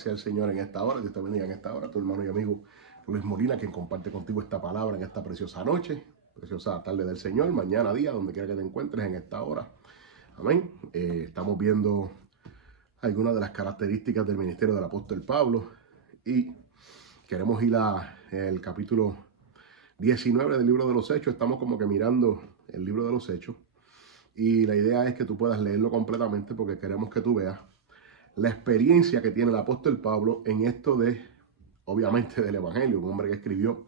sea el Señor en esta hora. Dios te bendiga en esta hora. Tu hermano y amigo Luis Molina, quien comparte contigo esta palabra en esta preciosa noche, preciosa tarde del Señor, mañana, día, donde quiera que te encuentres en esta hora. Amén. Estamos viendo algunas de las características del ministerio del apóstol Pablo y queremos ir al capítulo 19 del libro de los Hechos. Estamos como que mirando el libro de los Hechos y la idea es que tú puedas leerlo completamente porque queremos que tú veas la experiencia que tiene el apóstol Pablo en esto de, obviamente, del Evangelio, un hombre que escribió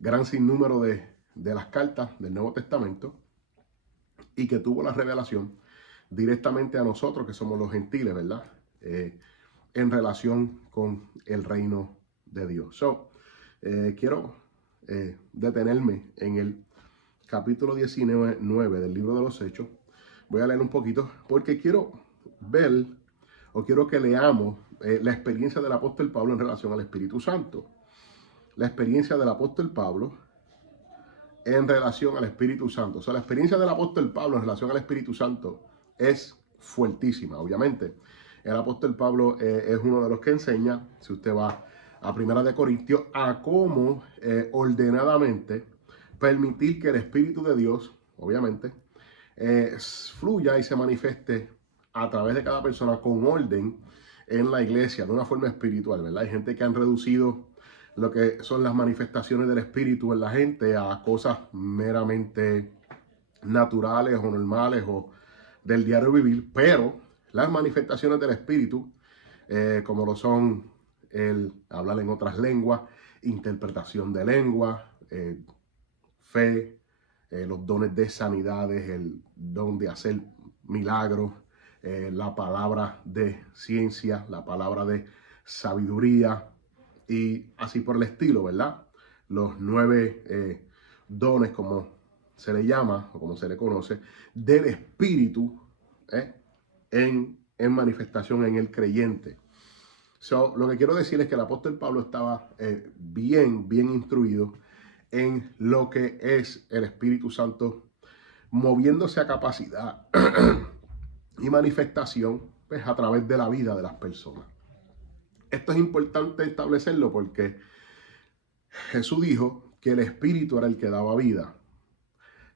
gran sinnúmero de las cartas del Nuevo Testamento y que tuvo la revelación directamente a nosotros que somos los gentiles, ¿verdad? En relación con el reino de Dios. Quiero detenerme en el capítulo 19 del libro de los Hechos. Voy a leer un poquito porque quiero ver o quiero que leamos la experiencia del apóstol Pablo en relación al Espíritu Santo. La experiencia del apóstol Pablo en relación al Espíritu Santo. O sea, la experiencia del apóstol Pablo en relación al Espíritu Santo es fuertísima, obviamente. El apóstol Pablo es uno de los que enseña, si usted va a 1 Corintios, a cómo ordenadamente permitir que el Espíritu de Dios, obviamente, fluya y se manifieste a través de cada persona con orden en la iglesia, de una forma espiritual, ¿verdad? Hay gente que han reducido lo que son las manifestaciones del Espíritu en la gente a cosas meramente naturales o normales o del diario vivir, pero las manifestaciones del Espíritu, como lo son el hablar en otras lenguas, interpretación de lenguas, fe, los dones de sanidades, el don de hacer milagros, la palabra de ciencia, la palabra de sabiduría y así por el estilo, ¿verdad? Los 9 dones, como se le llama o como se le conoce, del Espíritu en manifestación en el creyente. Lo que quiero decir es que el apóstol Pablo estaba bien instruido en lo que es el Espíritu Santo moviéndose a capacidad y manifestación pues, a través de la vida de las personas. Esto es importante establecerlo porque Jesús dijo que el Espíritu era el que daba vida,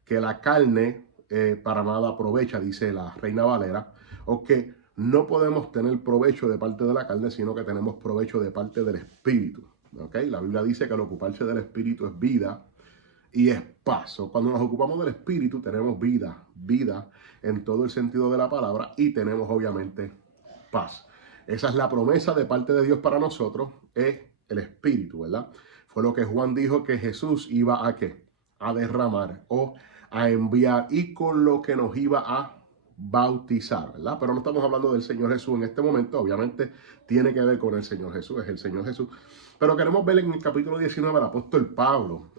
que la carne para nada aprovecha, dice la Reina Valera, o que no podemos tener provecho de parte de la carne, sino que tenemos provecho de parte del Espíritu. ¿Okay? La Biblia dice que al ocuparse del Espíritu es vida y es paz. Cuando nos ocupamos del Espíritu tenemos vida en todo el sentido de la palabra y tenemos obviamente paz. Esa es la promesa de parte de Dios para nosotros, es el Espíritu, ¿verdad? Fue lo que Juan dijo que Jesús iba a ¿qué? A derramar o a enviar y con lo que nos iba a bautizar, ¿verdad? Pero no estamos hablando del Señor Jesús en este momento, obviamente tiene que ver con el Señor Jesús, es el Señor Jesús. Pero queremos ver en el capítulo 19 al apóstol Pablo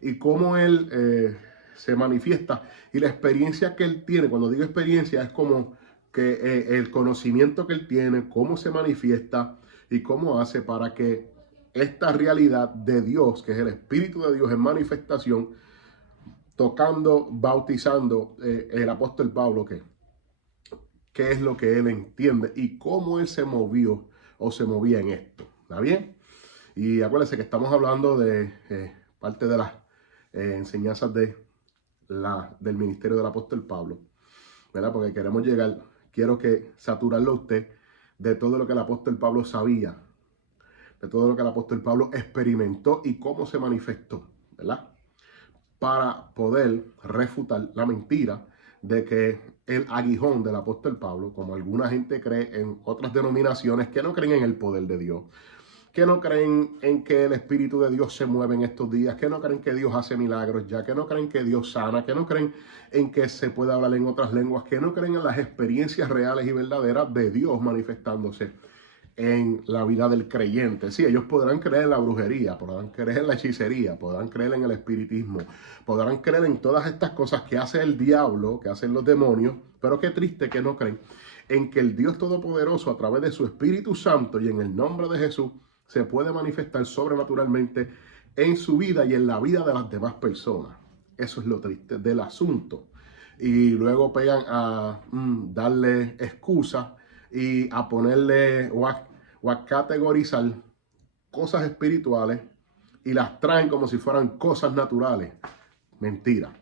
y cómo él se manifiesta y la experiencia que él tiene. Cuando digo experiencia es como que el conocimiento que él tiene, cómo se manifiesta y cómo hace para que esta realidad de Dios, que es el Espíritu de Dios en manifestación, tocando, bautizando el apóstol Pablo, qué es lo que él entiende y cómo él se movió o se movía en esto. ¿Está bien? Y acuérdense que estamos hablando de parte de las enseñanzas del ministerio del apóstol Pablo, ¿verdad? Porque quiero que saturarlo a usted de todo lo que el apóstol Pablo sabía, de todo lo que el apóstol Pablo experimentó y cómo se manifestó, ¿verdad? Para poder refutar la mentira de que el aguijón del apóstol Pablo, como alguna gente cree en otras denominaciones que no creen en el poder de Dios, que no creen en que el Espíritu de Dios se mueve en estos días, que no creen que Dios hace milagros ya, que no creen que Dios sana, que no creen en que se puede hablar en otras lenguas, que no creen en las experiencias reales y verdaderas de Dios manifestándose en la vida del creyente. Sí, ellos podrán creer en la brujería, podrán creer en la hechicería, podrán creer en el espiritismo, podrán creer en todas estas cosas que hace el diablo, que hacen los demonios, pero qué triste que no creen en que el Dios Todopoderoso a través de su Espíritu Santo y en el nombre de Jesús se puede manifestar sobrenaturalmente en su vida y en la vida de las demás personas. Eso es lo triste del asunto. Y luego pegan a darle excusas y a ponerle o a categorizar cosas espirituales y las traen como si fueran cosas naturales. Mentira.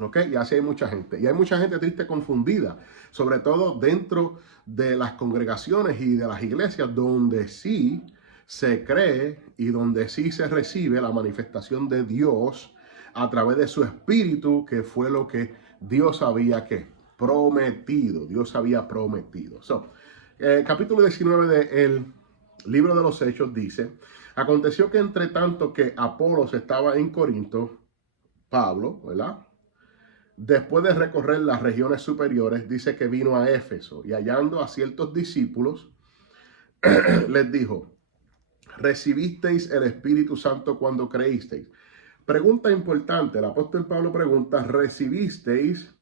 ¿Ok? Y así hay mucha gente. Y hay mucha gente triste confundida, sobre todo dentro de las congregaciones y de las iglesias donde sí se cree y donde sí se recibe la manifestación de Dios a través de su espíritu, que fue lo que Dios había prometido. Dios había prometido. Capítulo 19 del libro de los Hechos dice: aconteció que entre tanto que Apolos estaba en Corinto, Pablo, ¿verdad?, después de recorrer las regiones superiores, dice que vino a Éfeso y hallando a ciertos discípulos, les dijo: ¿recibisteis el Espíritu Santo cuando creísteis? Pregunta importante, el apóstol Pablo pregunta: ¿recibisteis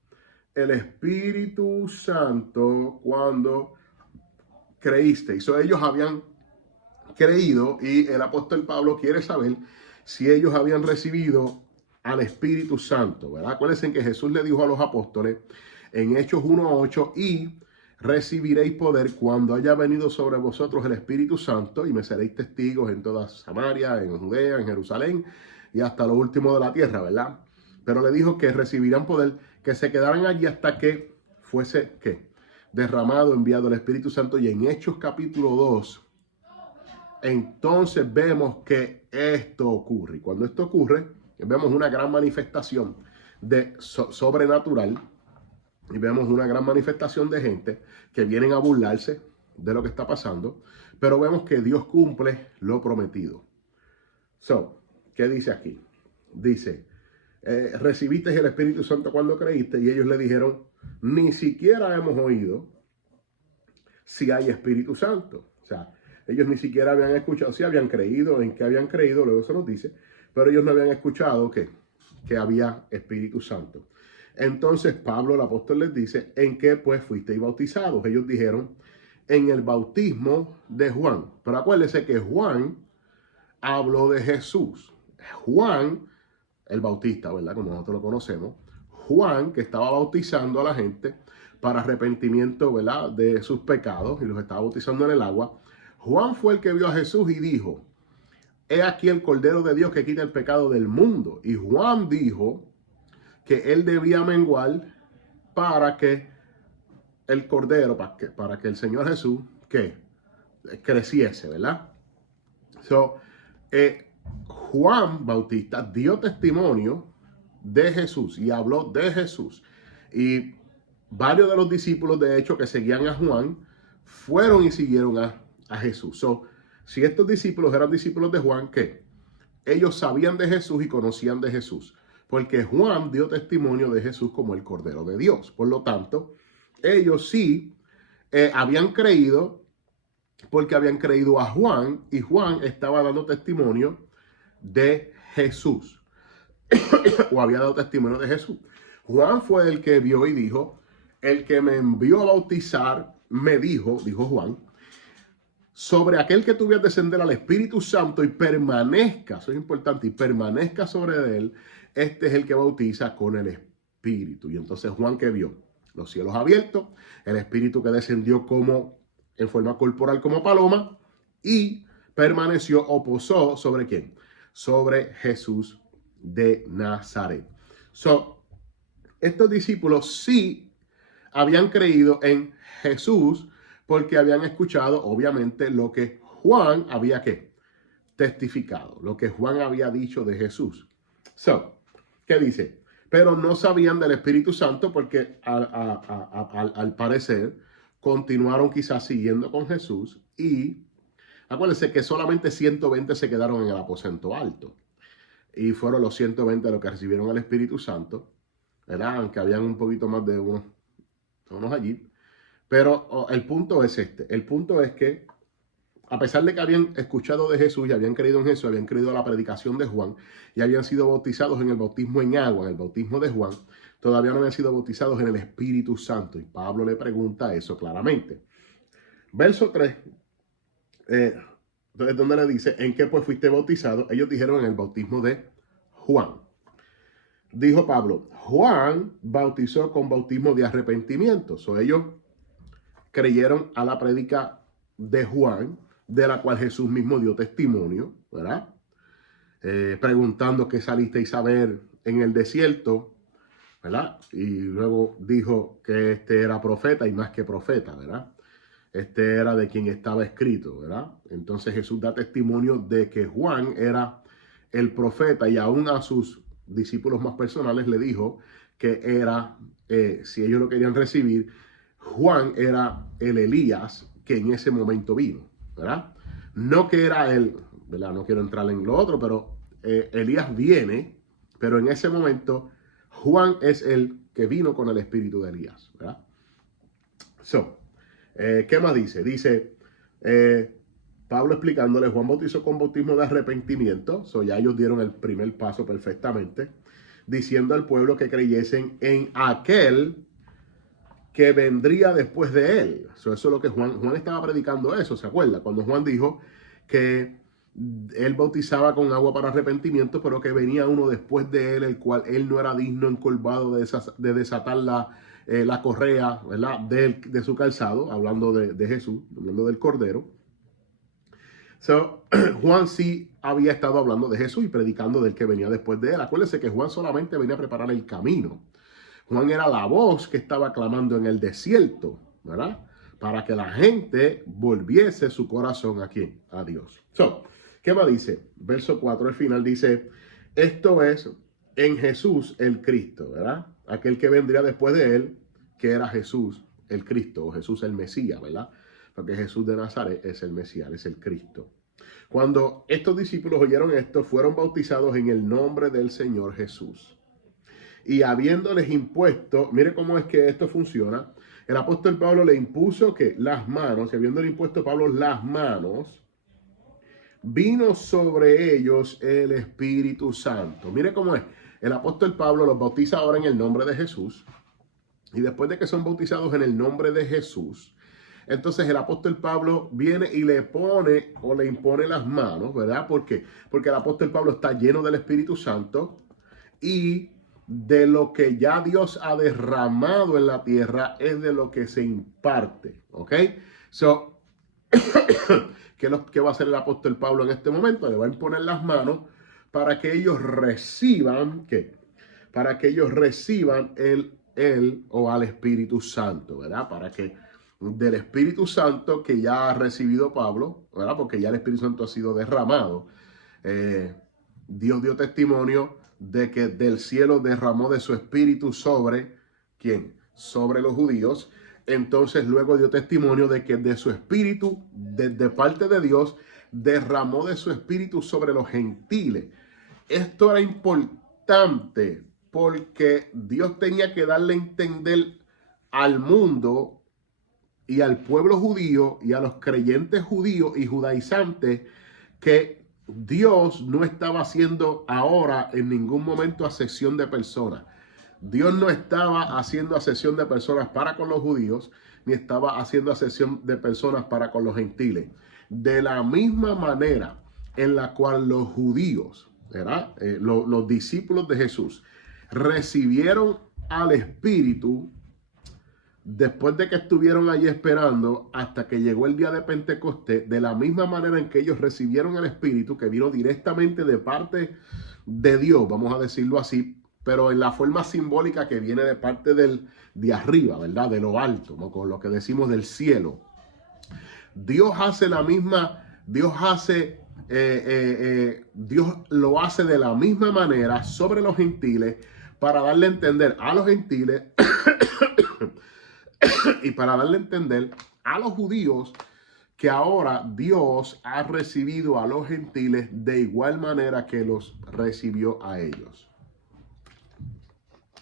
el Espíritu Santo cuando creísteis? Ellos habían creído y el apóstol Pablo quiere saber si ellos habían recibido al Espíritu Santo, ¿verdad? Acuérdense que Jesús le dijo a los apóstoles en Hechos 1:8: y recibiréis poder cuando haya venido sobre vosotros el Espíritu Santo y me seréis testigos en toda Samaria, en Judea, en Jerusalén y hasta lo último de la tierra, ¿verdad? Pero le dijo que recibirán poder, que se quedaran allí hasta que fuese, ¿qué?, derramado, enviado el Espíritu Santo. Y en Hechos capítulo 2, entonces vemos que esto ocurre. Y cuando esto ocurre, vemos una gran manifestación de sobrenatural y vemos una gran manifestación de gente que vienen a burlarse de lo que está pasando, pero vemos que Dios cumple lo prometido. ¿Qué dice aquí? Dice: recibiste el Espíritu Santo cuando creíste, y ellos le dijeron: ni siquiera hemos oído si hay Espíritu Santo. O sea, ellos ni siquiera habían escuchado, si habían creído, en qué habían creído, luego se nos dice, pero ellos no habían escuchado que había Espíritu Santo. Entonces Pablo, el apóstol, les dice: ¿en qué pues fuisteis bautizados? Ellos dijeron: en el bautismo de Juan. Pero acuérdense que Juan habló de Jesús. Juan, el bautista, ¿verdad?, como nosotros lo conocemos. Juan, que estaba bautizando a la gente para arrepentimiento, ¿verdad?, de sus pecados, y los estaba bautizando en el agua. Juan fue el que vio a Jesús y dijo: he aquí el Cordero de Dios que quita el pecado del mundo. Y Juan dijo que él debía menguar para que el Cordero, para que el Señor Jesús, que creciese, ¿verdad? Juan Bautista dio testimonio de Jesús y habló de Jesús. Y varios de los discípulos, de hecho, que seguían a Juan, fueron y siguieron a Jesús. Si estos discípulos eran discípulos de Juan, ¿qué? Ellos sabían de Jesús y conocían de Jesús, porque Juan dio testimonio de Jesús como el Cordero de Dios. Por lo tanto, ellos sí habían creído, porque habían creído a Juan, y Juan estaba dando testimonio de Jesús, o había dado testimonio de Jesús. Juan fue el que vio y dijo: el que me envió a bautizar me dijo Juan, sobre aquel que tú veas descender al Espíritu Santo y permanezca, eso es importante, y permanezca sobre él, este es el que bautiza con el Espíritu. Y entonces Juan, ¿qué vio? Los cielos abiertos, el Espíritu que descendió como en forma corporal como paloma, y permaneció o posó sobre ¿quién? Sobre Jesús de Nazaret. Estos discípulos sí habían creído en Jesús, porque habían escuchado, obviamente, lo que Juan había testificado, lo que Juan había dicho de Jesús. ¿Qué dice? Pero no sabían del Espíritu Santo, porque al parecer continuaron quizás siguiendo con Jesús, y acuérdense que solamente 120 se quedaron en el aposento alto, y fueron los 120 los que recibieron el Espíritu Santo, ¿verdad? Aunque habían un poquito más de unos allí. Pero el punto es el punto es que, a pesar de que habían escuchado de Jesús y habían creído en Jesús, habían creído a la predicación de Juan y habían sido bautizados en el bautismo en agua, en el bautismo de Juan, todavía no habían sido bautizados en el Espíritu Santo. Y Pablo le pregunta eso claramente. Verso 3, donde le dice: ¿en qué pues fuiste bautizado? Ellos dijeron: en el bautismo de Juan. Dijo Pablo: Juan bautizó con bautismo de arrepentimiento. Ellos creyeron a la prédica de Juan, de la cual Jesús mismo dio testimonio, ¿verdad? Preguntando qué salisteis a ver en el desierto, ¿verdad? Y luego dijo que este era profeta y más que profeta, ¿verdad? Este era de quien estaba escrito, ¿verdad? Entonces Jesús da testimonio de que Juan era el profeta y aún a sus discípulos más personales le dijo que era, si ellos lo querían recibir, Juan era el Elías que en ese momento vino, ¿verdad? No que era él, ¿verdad? No quiero entrar en lo otro, pero Elías viene, pero en ese momento Juan es el que vino con el espíritu de Elías, ¿verdad? ¿Qué más dice? Dice Pablo explicándole, Juan bautizó con bautismo de arrepentimiento, ya ellos dieron el primer paso perfectamente, diciendo al pueblo que creyesen en aquel que vendría después de él. Eso es lo que Juan estaba predicando eso, ¿se acuerda? Cuando Juan dijo que él bautizaba con agua para arrepentimiento, pero que venía uno después de él, el cual él no era digno, encorvado de desatar la correa, ¿verdad? De su calzado, hablando de Jesús, hablando del Cordero. Juan sí había estado hablando de Jesús y predicando del que venía después de él. Acuérdense que Juan solamente venía a preparar el camino. Juan era la voz que estaba clamando en el desierto, ¿verdad? Para que la gente volviese su corazón ¿a quién? A Dios. ¿Qué más dice? Verso 4 al final dice, esto es en Jesús el Cristo, ¿verdad? Aquel que vendría después de él, que era Jesús el Cristo, o Jesús el Mesías, ¿verdad? Porque Jesús de Nazaret es el Mesías, es el Cristo. Cuando estos discípulos oyeron esto, fueron bautizados en el nombre del Señor Jesús. Y habiéndoles impuesto, mire cómo es que esto funciona, el apóstol Pablo le impuso que las manos, y habiéndole impuesto Pablo las manos, vino sobre ellos el Espíritu Santo. Mire cómo es, el apóstol Pablo los bautiza ahora en el nombre de Jesús, y después de que son bautizados en el nombre de Jesús, entonces el apóstol Pablo viene y le pone o le impone las manos, ¿verdad? ¿Por qué? Porque el apóstol Pablo está lleno del Espíritu Santo y de lo que ya Dios ha derramado en la tierra es de lo que se imparte, ¿ok? ¿Qué va a hacer el apóstol Pablo en este momento? Le va a imponer las manos para que ellos reciban, ¿qué? Para que ellos reciban el o al Espíritu Santo, ¿verdad? Para que del Espíritu Santo que ya ha recibido Pablo, ¿verdad? Porque ya el Espíritu Santo ha sido derramado. Dios dio testimonio de que del cielo derramó de su Espíritu sobre, ¿quién? Sobre los judíos. Entonces luego dio testimonio de que de su Espíritu, de parte de Dios, derramó de su Espíritu sobre los gentiles. Esto era importante porque Dios tenía que darle a entender al mundo y al pueblo judío y a los creyentes judíos y judaizantes que Dios no estaba haciendo ahora en ningún momento acepción de personas. Dios no estaba haciendo acepción de personas para con los judíos, ni estaba haciendo acepción de personas para con los gentiles. De la misma manera en la cual los judíos, ¿verdad? Los discípulos de Jesús recibieron al Espíritu después de que estuvieron allí esperando hasta que llegó el día de Pentecostés, de la misma manera en que ellos recibieron el Espíritu que vino directamente de parte de Dios, vamos a decirlo así, pero en la forma simbólica que viene de parte de arriba, ¿verdad? De lo alto, ¿no? Con lo que decimos del cielo. Dios hace la misma, Dios lo hace de la misma manera sobre los gentiles para darle a entender a los gentiles y para darle a entender a los judíos que ahora Dios ha recibido a los gentiles de igual manera que los recibió a ellos.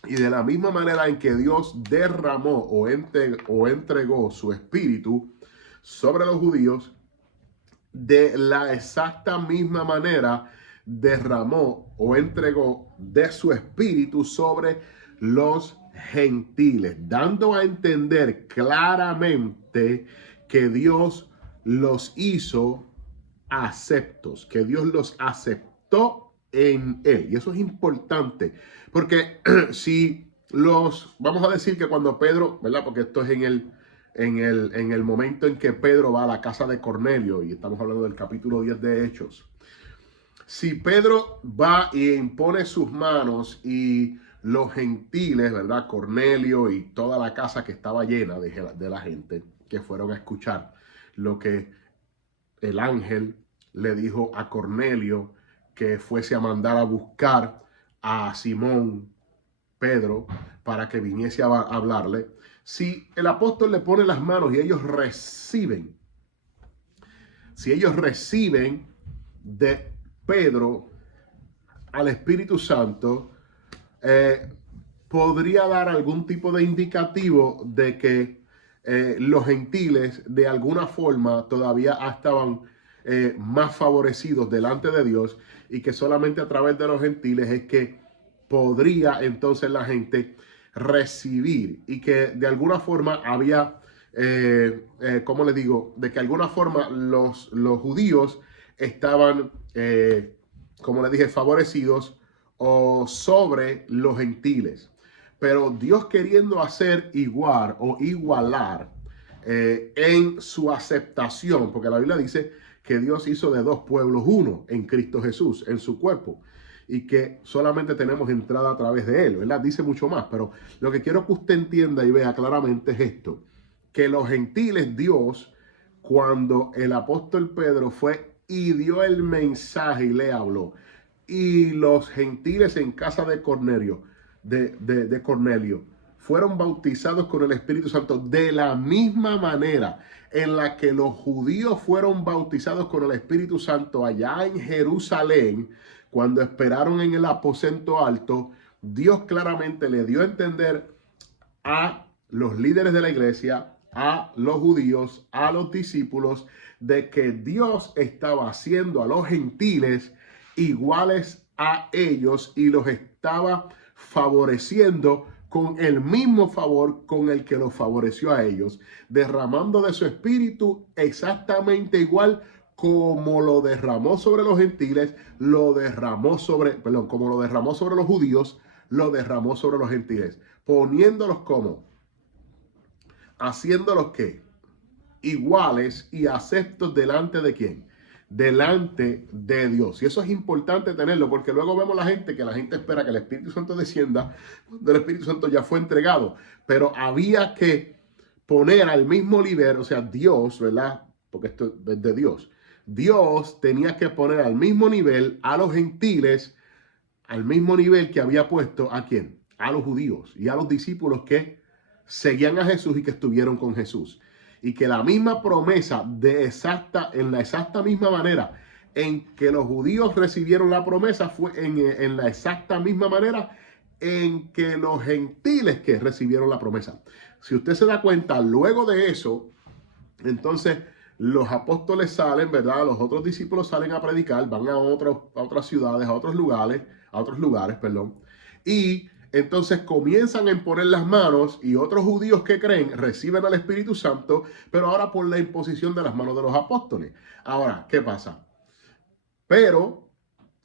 Y de la misma manera en que Dios derramó o entregó su espíritu sobre los judíos, de la exacta misma manera derramó o entregó de su espíritu sobre los gentiles, dando a entender claramente que Dios los hizo aceptos, que Dios los aceptó en él. Y eso es importante, porque si vamos a decir que cuando Pedro, ¿verdad? Porque esto es en el momento en que Pedro va a la casa de Cornelio, y estamos hablando del capítulo 10 de Hechos. Si Pedro va y impone sus manos y los gentiles, ¿verdad? Cornelio y toda la casa que estaba llena de la gente que fueron a escuchar lo que el ángel le dijo a Cornelio que fuese a mandar a buscar a Simón Pedro para que viniese a hablarle. Si el apóstol le pone las manos y ellos reciben, si ellos reciben de Pedro al Espíritu Santo, podría dar algún tipo de indicativo de que los gentiles de alguna forma todavía estaban más favorecidos delante de Dios, y que solamente a través de los gentiles es que podría entonces la gente recibir, y que de alguna forma había, ¿cómo le digo? De que de alguna forma los judíos estaban, como le dije, favorecidos o sobre los gentiles. Pero Dios queriendo hacer igual o igualar en su aceptación, porque la Biblia dice que Dios hizo de dos pueblos uno en Cristo Jesús, en su cuerpo, y que solamente tenemos entrada a través de él, ¿verdad? Dice mucho más, pero lo que quiero que usted entienda y vea claramente es esto, que los gentiles, Dios, cuando el apóstol Pedro fue y dio el mensaje y le habló, y los gentiles en casa de Cornelio, de Cornelio, fueron bautizados con el Espíritu Santo de la misma manera en la que los judíos fueron bautizados con el Espíritu Santo allá en Jerusalén, cuando esperaron en el aposento alto. Dios claramente le dio a entender a los líderes de la iglesia, a los judíos, a los discípulos, de que Dios estaba haciendo a los gentiles iguales a ellos y los estaba favoreciendo con el mismo favor con el que los favoreció a ellos, derramando de su espíritu exactamente igual como lo derramó sobre los gentiles, como lo derramó sobre los judíos, lo derramó sobre los gentiles, poniéndolos como, haciéndolos que iguales y aceptos delante de ¿quién? Delante de Dios. Y eso es importante tenerlo, porque luego vemos la gente espera que el Espíritu Santo descienda cuando el Espíritu Santo ya fue entregado, pero había que poner al mismo nivel, o sea, Dios, ¿verdad? Porque esto es de Dios. Dios tenía que poner al mismo nivel a los gentiles, al mismo nivel que había puesto ¿a quién? A los judíos y a los discípulos que seguían a Jesús y que estuvieron con Jesús. Y que la misma promesa en la exacta misma manera en que los judíos recibieron la promesa, fue en la exacta misma manera en que los gentiles que recibieron la promesa. Si usted se da cuenta, luego de eso, entonces los apóstoles salen, ¿verdad? Los otros discípulos salen a predicar, van a otras ciudades, a otros lugares, y entonces comienzan a imponer las manos, y otros judíos que creen reciben al Espíritu Santo, pero ahora por la imposición de las manos de los apóstoles. Ahora, ¿qué pasa? Pero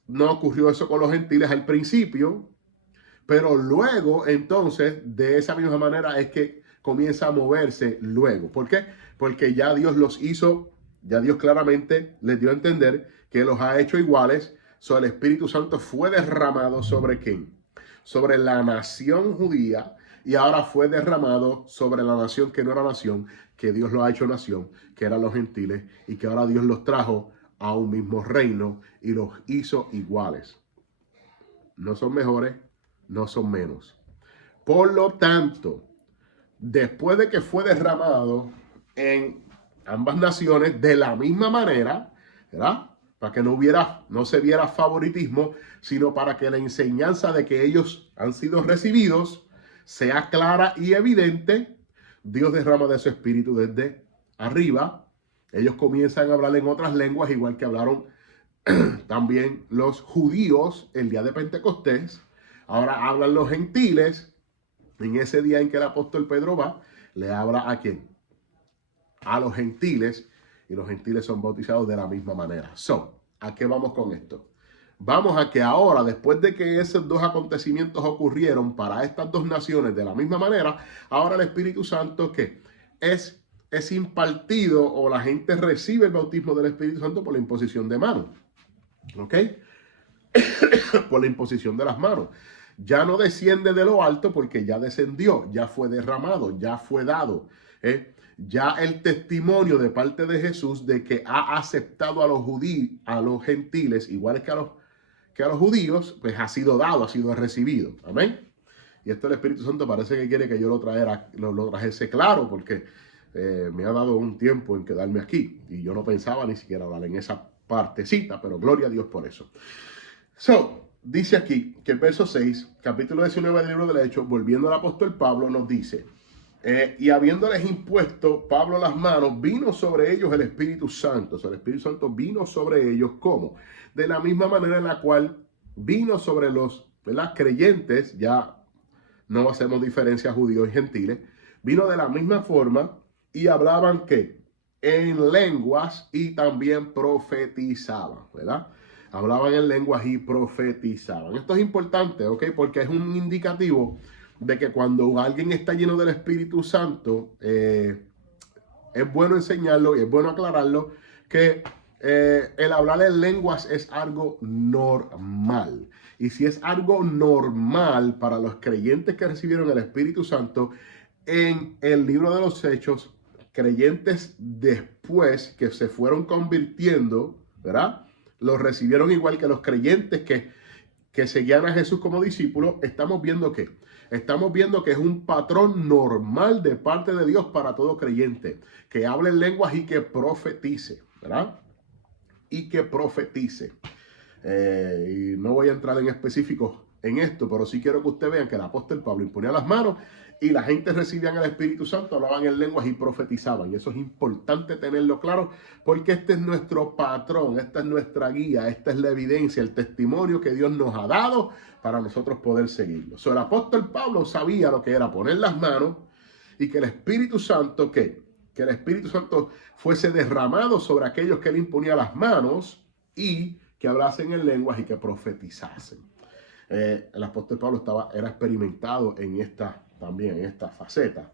no ocurrió eso con los gentiles al principio, pero luego entonces de esa misma manera es que comienza a moverse luego. ¿Por qué? Porque ya Dios los hizo, ya Dios claramente les dio a entender que los ha hecho iguales. El Espíritu Santo fue derramado ¿sobre quién? Sobre la nación judía, y ahora fue derramado sobre la nación que no era nación, que Dios lo ha hecho nación, que eran los gentiles, y que ahora Dios los trajo a un mismo reino y los hizo iguales. No son mejores, no son menos. Por lo tanto, después de que fue derramado en ambas naciones de la misma manera, ¿verdad? Para que no se viera favoritismo, sino para que la enseñanza de que ellos han sido recibidos sea clara y evidente. Dios derrama de su espíritu desde arriba. Ellos comienzan a hablar en otras lenguas, igual que hablaron también los judíos el día de Pentecostés. Ahora hablan los gentiles. En ese día en que el apóstol Pedro va, le habla ¿a quién? A los gentiles. Y los gentiles son bautizados de la misma manera. ¿A qué vamos con esto? Vamos a que ahora, después de que esos dos acontecimientos ocurrieron para estas dos naciones de la misma manera, ahora el Espíritu Santo, ¿qué? Es es impartido o la gente recibe el bautismo del Espíritu Santo por la imposición de manos. ¿Ok? Por la imposición de las manos. Ya no desciende de lo alto porque ya descendió, ya fue derramado, ya fue dado. Ya el testimonio de parte de Jesús de que ha aceptado a los judíos, a los gentiles, iguales que a los judíos, pues ha sido dado, ha sido recibido. Amén. Y esto el Espíritu Santo parece que quiere que yo lo trajese claro, porque me ha dado un tiempo en quedarme aquí y yo no pensaba ni siquiera hablar en esa partecita, pero gloria a Dios por eso. Dice aquí que el verso 6, capítulo 19 del libro del Hechos, volviendo al apóstol Pablo, nos dice, y habiéndoles impuesto Pablo las manos, vino sobre ellos el Espíritu Santo. O sea, el Espíritu Santo vino sobre ellos, ¿cómo? De la misma manera en la cual vino sobre los creyentes, ya no hacemos diferencia judíos y gentiles, vino de la misma forma y hablaban ¿qué? En lenguas y también profetizaban, ¿verdad? Hablaban en lenguas y profetizaban. Esto es importante, ¿ok? Porque es un indicativo de que cuando alguien está lleno del Espíritu Santo, es bueno enseñarlo y es bueno aclararlo que el hablar en lenguas es algo normal. Y si es algo normal para los creyentes que recibieron el Espíritu Santo, en el libro de los Hechos, creyentes después que se fueron convirtiendo, ¿verdad? Los recibieron igual que los creyentes que seguían a Jesús como discípulos. Estamos viendo que es un patrón normal de parte de Dios para todo creyente, que hable en lenguas y que profetice, ¿verdad? Y que profetice. Y no voy a entrar en específicos en esto, pero sí quiero que ustedes vean que el apóstol Pablo imponía las manos y la gente recibían el Espíritu Santo, hablaban en lenguas y profetizaban. Y eso es importante tenerlo claro, porque este es nuestro patrón, esta es nuestra guía, esta es la evidencia, el testimonio que Dios nos ha dado para nosotros poder seguirlo. El apóstol Pablo sabía lo que era poner las manos y que el Espíritu Santo, que el Espíritu Santo fuese derramado sobre aquellos que él imponía las manos y que hablasen en lenguas y que profetizasen. El apóstol Pablo era experimentado en esta faceta.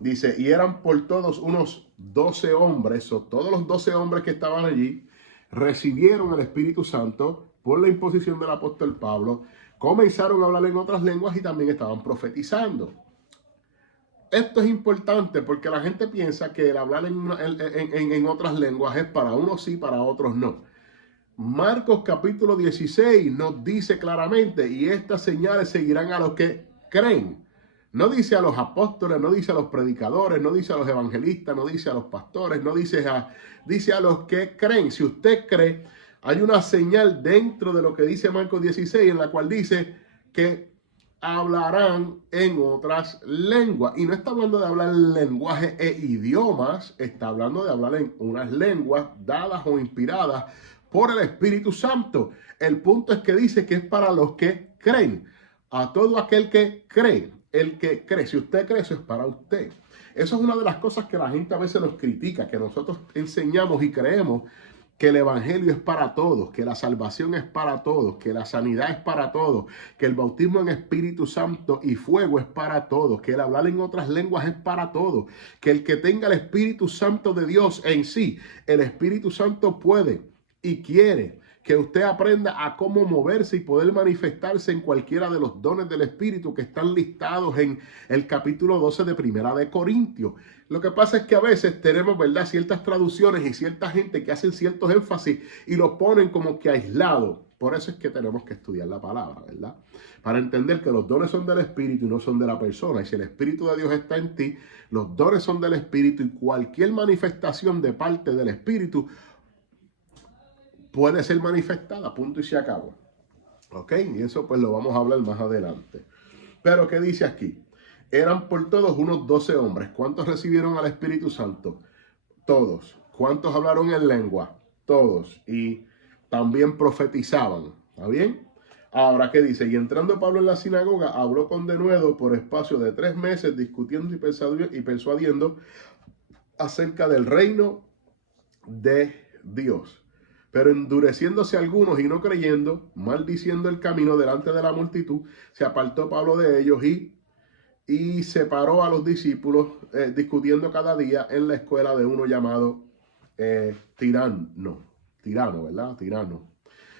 Dice, y eran por todos unos 12 hombres, o todos los 12 hombres que estaban allí, recibieron el Espíritu Santo por la imposición del apóstol Pablo, comenzaron a hablar en otras lenguas y también estaban profetizando. Esto es importante porque la gente piensa que el hablar en otras lenguas es para unos sí, para otros no. Marcos capítulo 16 nos dice claramente, y estas señales seguirán a los que creen. No dice a los apóstoles, no dice a los predicadores, no dice a los evangelistas, no dice a los pastores, no dice dice a los que creen. Si usted cree, hay una señal dentro de lo que dice Marcos 16 en la cual dice que hablarán en otras lenguas. Y no está hablando de hablar lenguaje e idiomas, está hablando de hablar en unas lenguas dadas o inspiradas por el Espíritu Santo. El punto es que dice que es para los que creen. A todo aquel que cree. El que cree. Si usted cree, eso es para usted. Eso es una de las cosas que la gente a veces nos critica, que nosotros enseñamos y creemos que el evangelio es para todos, que la salvación es para todos, que la sanidad es para todos, que el bautismo en Espíritu Santo y fuego es para todos, que el hablar en otras lenguas es para todos, que el que tenga el Espíritu Santo de Dios en sí, el Espíritu Santo puede y quiere que usted aprenda a cómo moverse y poder manifestarse en cualquiera de los dones del Espíritu que están listados en el capítulo 12 de Primera de Corintios. Lo que pasa es que a veces tenemos, ¿verdad?, ciertas traducciones y cierta gente que hacen ciertos énfasis y lo ponen como que aislado. Por eso es que tenemos que estudiar la palabra, ¿verdad? Para entender que los dones son del Espíritu y no son de la persona. Y si el Espíritu de Dios está en ti, los dones son del Espíritu y cualquier manifestación de parte del Espíritu puede ser manifestada, punto y se acabó. ¿Ok? Y eso pues lo vamos a hablar más adelante. Pero ¿qué dice aquí? Eran por todos unos 12 hombres. ¿Cuántos recibieron al Espíritu Santo? Todos. ¿Cuántos hablaron en lengua? Todos. Y también profetizaban. ¿Está bien? Ahora, ¿qué dice? Y entrando Pablo en la sinagoga, habló con denuedo por espacio de 3 meses, discutiendo y persuadiendo acerca del reino de Dios. Pero endureciéndose algunos y no creyendo, maldiciendo el camino delante de la multitud, se apartó Pablo de ellos y y separó a los discípulos discutiendo cada día en la escuela de uno llamado Tirano, ¿verdad? Tirano.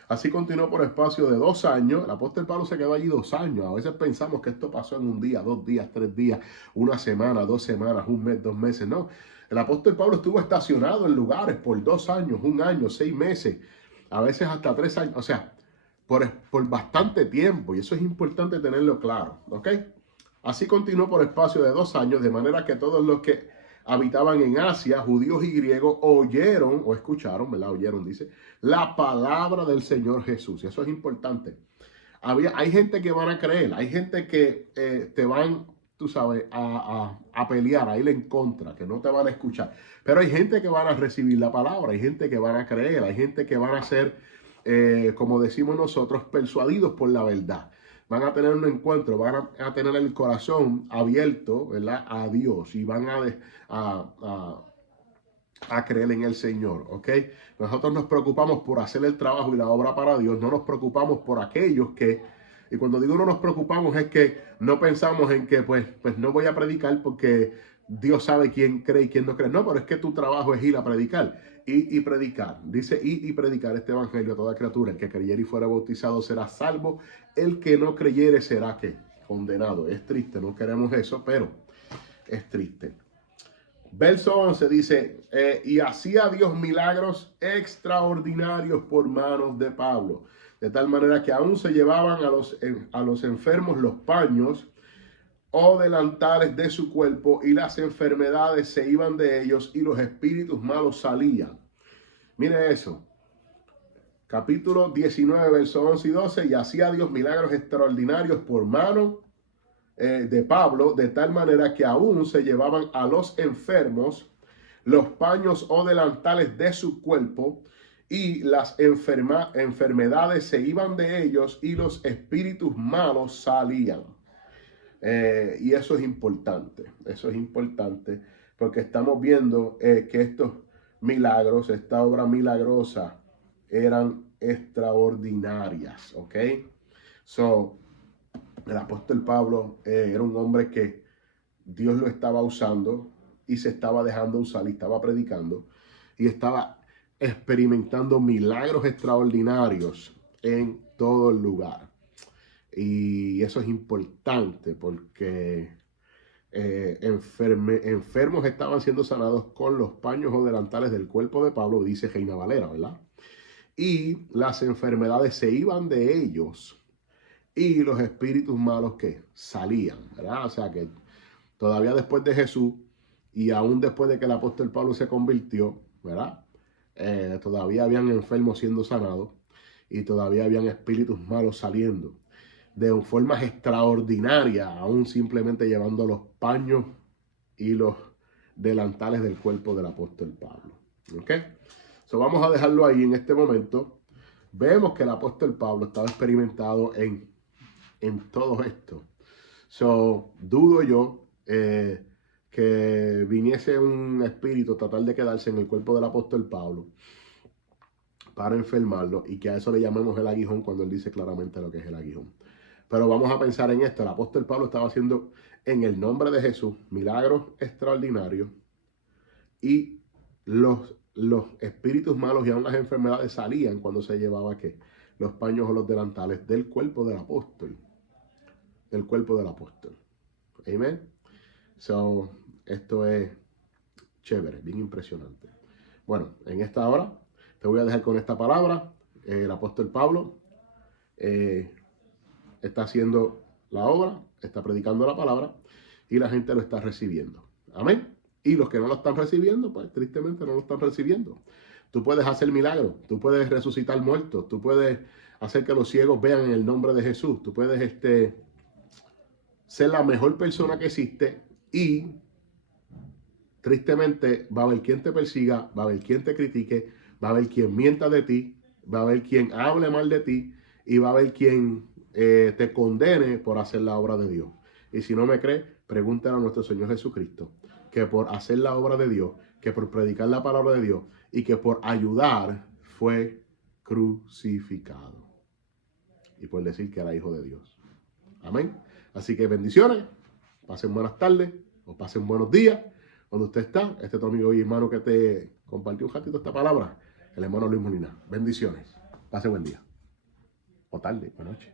Así continuó por espacio de 2 años. El apóstol Pablo se quedó allí 2 años. A veces pensamos que esto pasó en un día, 2 días, 3 días, una semana, 2 semanas, un mes, 2 meses. No, el apóstol Pablo estuvo estacionado en lugares por 2 años, 1 año, 6 meses, a veces hasta 3 años. O sea, por bastante tiempo. Y eso es importante tenerlo claro, ¿ok? Así continuó por espacio de 2 años, de manera que todos los que habitaban en Asia, judíos y griegos, oyeron o escucharon, ¿verdad? Oyeron, dice, la palabra del Señor Jesús. Y eso es importante. Hay gente que van a creer, hay gente que te van, tú sabes, a pelear, a ir en contra, que no te van a escuchar. Pero hay gente que van a recibir la palabra, hay gente que van a creer, hay gente que van a ser, como decimos nosotros, persuadidos por la verdad. Van a tener un encuentro, van a tener el corazón abierto, ¿verdad?, a Dios, y van a creer en el Señor, ¿ok? Nosotros nos preocupamos por hacer el trabajo y la obra para Dios, no nos preocupamos por aquellos que, y cuando digo no nos preocupamos es que no pensamos en que pues no voy a predicar porque Dios sabe quién cree y quién no cree. No, pero es que tu trabajo es ir a predicar y predicar. Dice y predicar este evangelio a toda criatura. El que creyere y fuera bautizado será salvo. El que no creyere será ¿qué? Condenado. Es triste, no queremos eso, pero es triste. Verso 11 dice, y hacía Dios milagros extraordinarios por manos de Pablo, de tal manera que aún se llevaban a los enfermos los paños o delantales de su cuerpo, y las enfermedades se iban de ellos, y los espíritus malos salían. Mire eso. Capítulo 19, verso 11 y 12, y hacía Dios milagros extraordinarios por mano de Pablo, de tal manera que aún se llevaban a los enfermos los paños o delantales de su cuerpo, y las enfermedades se iban de ellos, y los espíritus malos salían. Y eso es importante, porque estamos viendo que estos milagros, esta obra milagrosa, eran extraordinarias, ¿ok? So, el apóstol Pablo era un hombre que Dios lo estaba usando y se estaba dejando usar, y estaba predicando y estaba experimentando milagros extraordinarios en todo el lugar. Y eso es importante porque enfermos estaban siendo sanados con los paños o delantales del cuerpo de Pablo, dice Reina Valera, ¿verdad? Y las enfermedades se iban de ellos, y los espíritus malos que salían, ¿verdad? O sea que todavía después de Jesús y aún después de que el apóstol Pablo se convirtió, ¿verdad? Todavía habían enfermos siendo sanados, y todavía habían espíritus malos saliendo de formas extraordinarias, aún simplemente llevando los paños y los delantales del cuerpo del apóstol Pablo. ¿Ok? So vamos a dejarlo ahí en este momento. Vemos que el apóstol Pablo estaba experimentado en todo esto. So, dudo yo que viniese un espíritu a tratar de quedarse en el cuerpo del apóstol Pablo para enfermarlo, y que a eso le llamemos el aguijón, cuando él dice claramente lo que es el aguijón. Pero vamos a pensar en esto. El apóstol Pablo estaba haciendo en el nombre de Jesús milagros extraordinarios, y los espíritus malos y aún las enfermedades salían cuando se llevaba ¿qué? Los paños o los delantales del cuerpo del apóstol. Del cuerpo del apóstol. Amén. So, esto es chévere, bien impresionante. Bueno, en esta hora te voy a dejar con esta palabra. El apóstol Pablo está haciendo la obra, está predicando la palabra, y la gente lo está recibiendo. Amén. Y los que no lo están recibiendo, pues tristemente no lo están recibiendo. Tú puedes hacer milagros, tú puedes resucitar muertos, tú puedes hacer que los ciegos vean en el nombre de Jesús, tú puedes ser la mejor persona que existe, y tristemente va a haber quien te persiga, va a haber quien te critique, va a haber quien mienta de ti, va a haber quien hable mal de ti, y va a haber quien te condene por hacer la obra de Dios. Y si no me crees, pregúntale a nuestro Señor Jesucristo, que por hacer la obra de Dios, que por predicar la palabra de Dios, y que por ayudar fue crucificado, y por decir que era hijo de Dios. Amén. Así que bendiciones. pasen buenas tardes o pasen buenos días. Donde usted está, este es tu amigo y hermano que te compartió un ratito esta palabra, el hermano Luis Molina. Bendiciones. Pase buen día. O tarde, o noche.